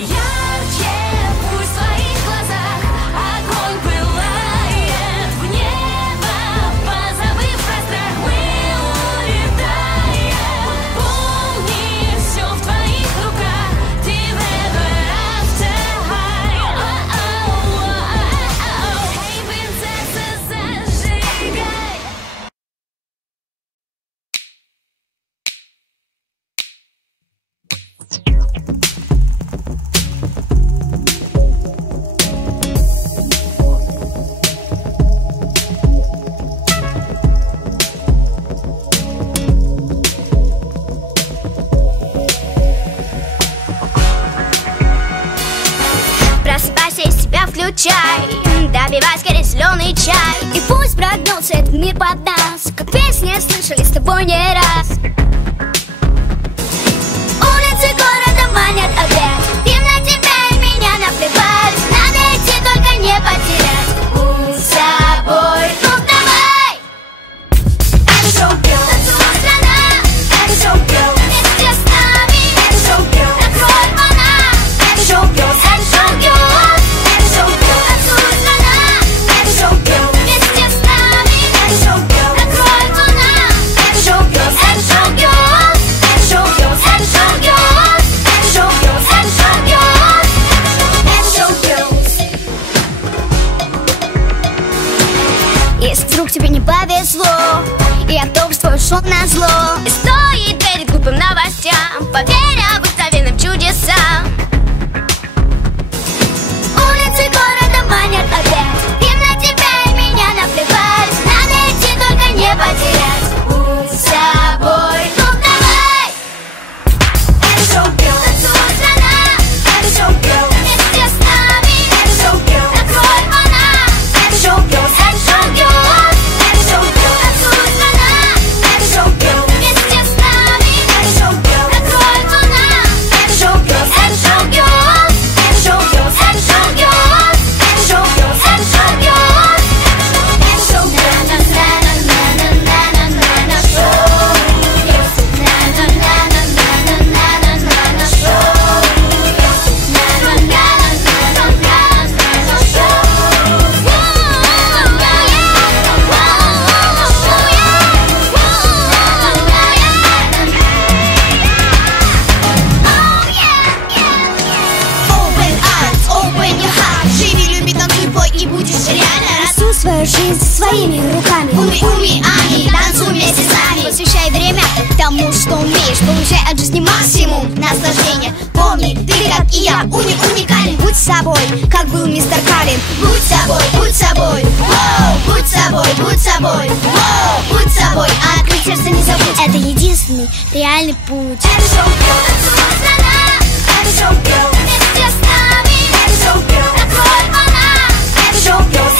Ярче пусть в твоих глазах огонь пылает в небо, позабыв про страх, мы улетаем. Помни, все в твоих руках, ты never after high. Эй, принцесса, зажигай. Просыпайся и себя включай, добивай скорее зеленый чай. И пусть прогнулся этот мир под нас, как песни слышали с тобой не раз. Улицы города манят опять, им на тебя и меня наплевать. Надо идти, только не потерять путь с собой. Ну давай! Это шоу-герл, танцует страна. Это шоу-герл, вместе с нами. Это шоу-герл, накрой волна. Это шоу-герл, это шоу-герл. Это шоу-герл, танцует страна. Это шоу-герл, вместе с нами. Это шоу-герл, накрой волна. Это шоу-герл, это шоу-герл. Это шоу-герл, это шоу-герл. Это шоу-герл, это шоу-герл. Это шоу-герл. Если вдруг тебе не повезло и автобус твой ушел назло, и стоит перед глупым новостям, поверь обыкновенным чудесам. Улицы города манят опять, им на тебя и меня наплевать. Надо идти, только не потерять путь с собой. Ну давай! Это шоу-герл, танцует страна. Это шоу-герл, вместе с нами. Это шоу-герл, накрой волна. Это шоу-герл, это шоу-герл. Это шоу-герл, танцует страна. Это шоу-герл, вместе с нами. Это шоу-герл, накрой волна. Это шоу-герл, это шоу-герл. Это шоу-герл, это шоу-герл. Это шоу-герл, это шоу-герл. Это шоу-герл, на-на-на-на-на-на-на-на шоу. На-на-на-на-на-на-на-на шоу. Open arms, open your heart. Живи, люби, танцуй, пой и будешь реально Расту свою жизнь своими руками. Уми, уми, ани, танцуй вместе с нами. Посвящай время тому, что умеешь. Получай от жизни максимум Наслаждение, помни, ты как и я, уникален. Будь собой, как был мистер Калин. Будь собой, будь собой, воу, будь собой, будь собой, воу, будь собой, Открыть сердце не забудь. Это единственный реальный путь. это шоу-герл, танцует страна. Это шоу-герл, вместе с нами. Это шоу-герл, накрой волна. Это шоу-герл,